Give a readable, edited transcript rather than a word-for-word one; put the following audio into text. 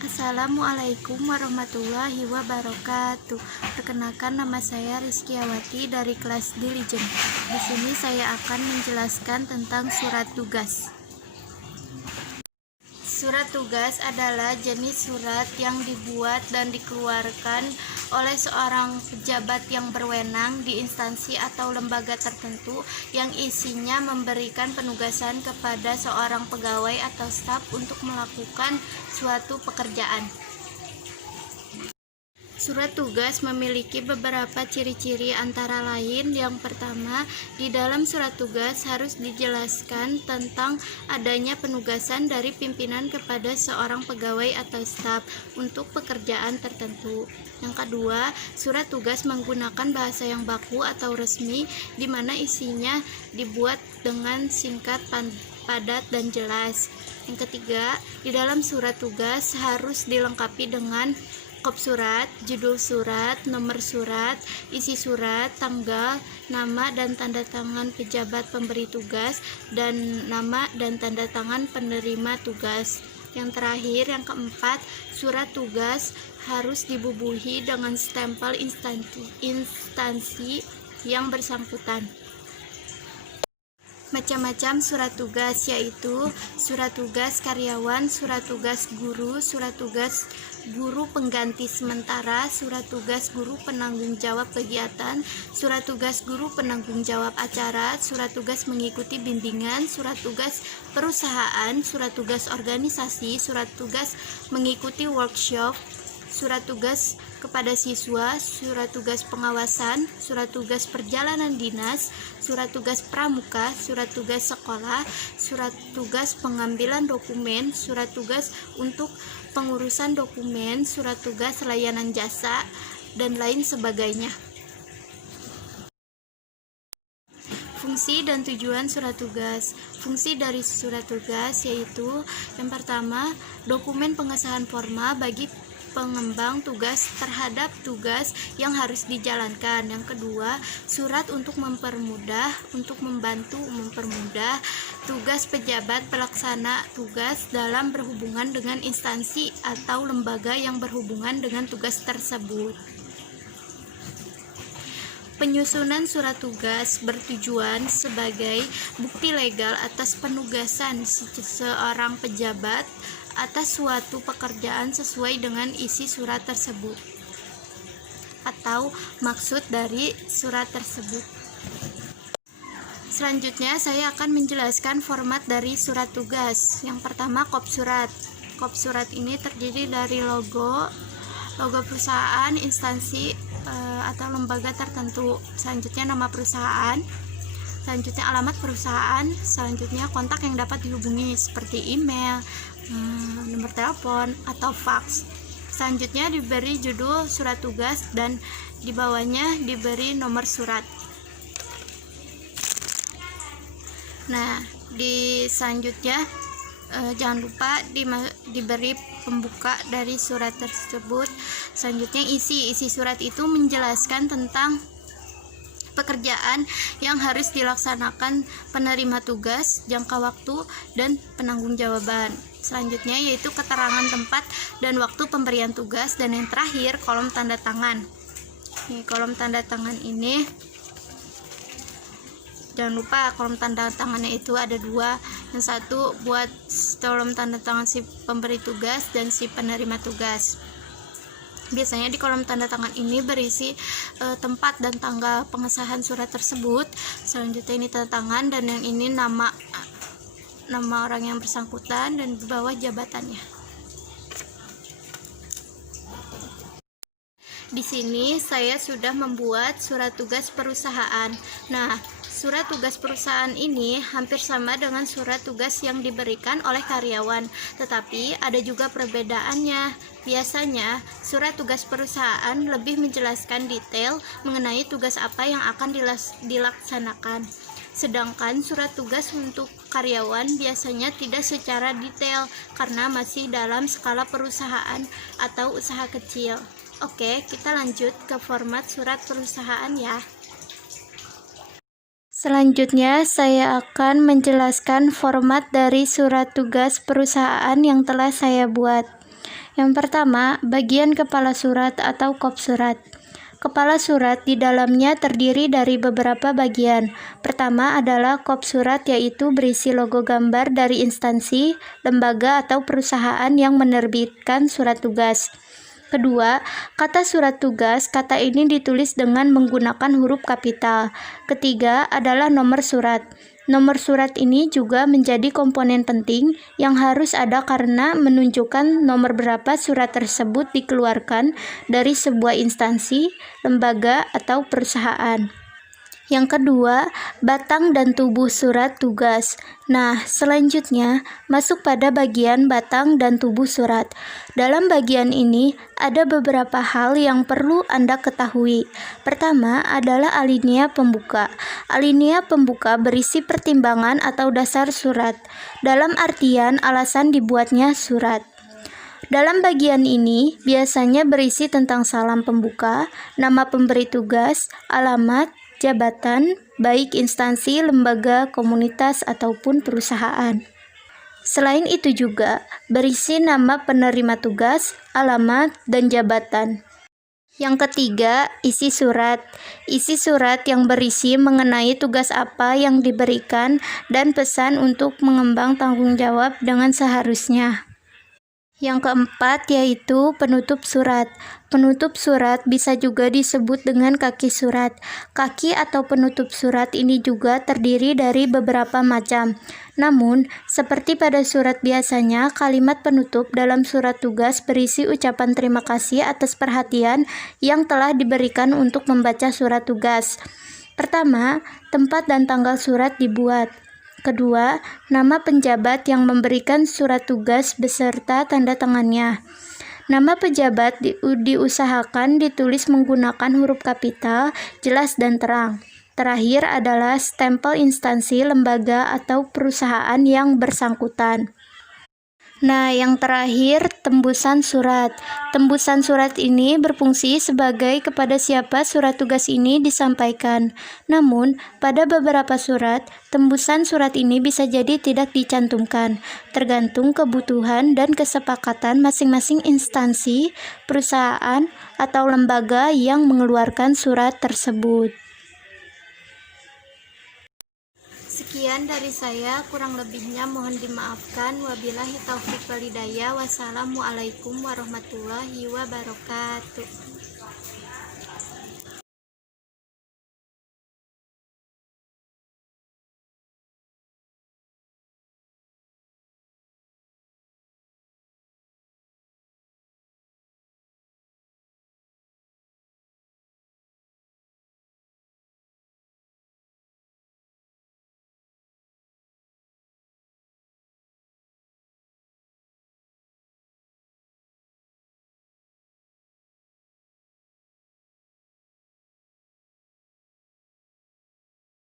Assalamualaikum warahmatullahi wabarakatuh. Perkenalkan, nama saya Rizkyawati dari kelas Diligent. Di sini saya akan menjelaskan tentang surat tugas. Surat tugas adalah jenis surat yang dibuat dan dikeluarkan oleh seorang pejabat yang berwenang di instansi atau lembaga tertentu yang isinya memberikan penugasan kepada seorang pegawai atau staf untuk melakukan suatu pekerjaan. Surat tugas memiliki beberapa ciri-ciri, antara lain yang pertama, di dalam surat tugas harus dijelaskan tentang adanya penugasan dari pimpinan kepada seorang pegawai atau staf untuk pekerjaan tertentu. Yang kedua, surat tugas menggunakan bahasa yang baku atau resmi, di mana isinya dibuat dengan singkat, padat, dan jelas. Yang ketiga, di dalam surat tugas harus dilengkapi dengan kop surat, judul surat, nomor surat, isi surat, tanggal, nama dan tanda tangan pejabat pemberi tugas, dan nama dan tanda tangan penerima tugas. Yang terakhir, yang keempat, surat tugas harus dibubuhi dengan stempel instansi yang bersangkutan. Macam-macam surat tugas, yaitu surat tugas karyawan, surat tugas guru, surat tugas guru pengganti sementara, surat tugas guru penanggung jawab kegiatan, surat tugas guru penanggung jawab acara, surat tugas mengikuti bimbingan, surat tugas perusahaan, surat tugas organisasi, surat tugas mengikuti workshop, surat tugas kepada siswa, surat tugas pengawasan, surat tugas perjalanan dinas, surat tugas pramuka, surat tugas sekolah, surat tugas pengambilan dokumen, surat tugas untuk pengurusan dokumen, surat tugas layanan jasa, dan lain sebagainya. Fungsi dan tujuan surat tugas. Fungsi dari surat tugas yaitu yang pertama, dokumen pengesahan formal bagi pengembang tugas terhadap tugas yang harus dijalankan. Yang kedua, surat untuk mempermudah tugas pejabat pelaksana tugas dalam berhubungan dengan instansi atau lembaga yang berhubungan dengan tugas tersebut. Penyusunan surat tugas bertujuan sebagai bukti legal atas penugasan seorang pejabat atas suatu pekerjaan sesuai dengan isi surat tersebut atau maksud dari surat tersebut. Selanjutnya saya akan menjelaskan format dari surat tugas. Yang pertama, kop surat. Kop surat ini terdiri dari logo perusahaan, instansi atau lembaga tertentu. Selanjutnya nama perusahaan, selanjutnya alamat perusahaan, selanjutnya kontak yang dapat dihubungi seperti email, nomor telepon, atau fax. Selanjutnya diberi judul surat tugas dan di bawahnya diberi nomor surat. Nah, di selanjutnya jangan lupa diberi pembuka dari surat tersebut. Selanjutnya isi surat itu menjelaskan tentang pekerjaan yang harus dilaksanakan penerima tugas, jangka waktu, dan penanggung jawaban. Selanjutnya yaitu keterangan tempat dan waktu pemberian tugas, dan yang terakhir kolom tanda tangan. Kolom tanda tangan ini jangan lupa kolom tanda tangannya itu ada dua. Yang satu buat kolom tanda tangan si pemberi tugas dan si penerima tugas. Biasanya di kolom tanda tangan ini berisi tempat dan tanggal pengesahan surat tersebut. Selanjutnya ini tanda tangan, dan yang ini nama orang yang bersangkutan, dan di bawah jabatannya. Di sini saya sudah membuat surat tugas perusahaan. Nah, surat tugas perusahaan ini hampir sama dengan surat tugas yang diberikan oleh karyawan, tetapi ada juga perbedaannya. Biasanya, surat tugas perusahaan lebih menjelaskan detail mengenai tugas apa yang akan dilaksanakan. Sedangkan surat tugas untuk karyawan biasanya tidak secara detail karena masih dalam skala perusahaan atau usaha kecil. Oke, kita lanjut ke format surat perusahaan ya. Selanjutnya, saya akan menjelaskan format dari surat tugas perusahaan yang telah saya buat. Yang pertama, bagian kepala surat atau kop surat. Kepala surat di dalamnya terdiri dari beberapa bagian. Pertama adalah kop surat, yaitu berisi logo gambar dari instansi, lembaga, atau perusahaan yang menerbitkan surat tugas. Kedua, kata surat tugas. Kata ini ditulis dengan menggunakan huruf kapital. Ketiga adalah nomor surat. Nomor surat ini juga menjadi komponen penting yang harus ada karena menunjukkan nomor berapa surat tersebut dikeluarkan dari sebuah instansi, lembaga, atau perusahaan. Yang kedua, batang dan tubuh surat tugas. Nah, selanjutnya masuk pada bagian batang dan tubuh surat. Dalam bagian ini ada beberapa hal yang perlu Anda ketahui. Pertama adalah alinea pembuka. Alinea pembuka berisi pertimbangan atau dasar surat, dalam artian alasan dibuatnya surat. Dalam bagian ini biasanya berisi tentang salam pembuka, nama pemberi tugas, alamat, jabatan, baik instansi, lembaga, komunitas, ataupun perusahaan. Selain itu juga berisi nama penerima tugas, alamat, dan jabatan. Yang ketiga, isi surat. Isi surat yang berisi mengenai tugas apa yang diberikan dan pesan untuk mengembang tanggung jawab dengan seharusnya. Yang keempat yaitu penutup surat. Penutup surat bisa juga disebut dengan kaki surat. Kaki atau penutup surat ini juga terdiri dari beberapa macam. Namun, seperti pada surat biasanya, kalimat penutup dalam surat tugas berisi ucapan terima kasih atas perhatian yang telah diberikan untuk membaca surat tugas. Pertama, tempat dan tanggal surat dibuat. Kedua, nama penjabat yang memberikan surat tugas beserta tanda tangannya. Nama pejabat diusahakan ditulis menggunakan huruf kapital, jelas dan terang. Terakhir adalah stempel instansi, lembaga, atau perusahaan yang bersangkutan. Nah, yang terakhir, tembusan surat. Tembusan surat ini berfungsi sebagai kepada siapa surat tugas ini disampaikan. Namun, pada beberapa surat, tembusan surat ini bisa jadi tidak dicantumkan, tergantung kebutuhan dan kesepakatan masing-masing instansi, perusahaan, atau lembaga yang mengeluarkan surat tersebut. Sekian dari saya, kurang lebihnya mohon dimaafkan. Wabillahi taufik walhidayah. Wassalamualaikum warahmatullahi wabarakatuh.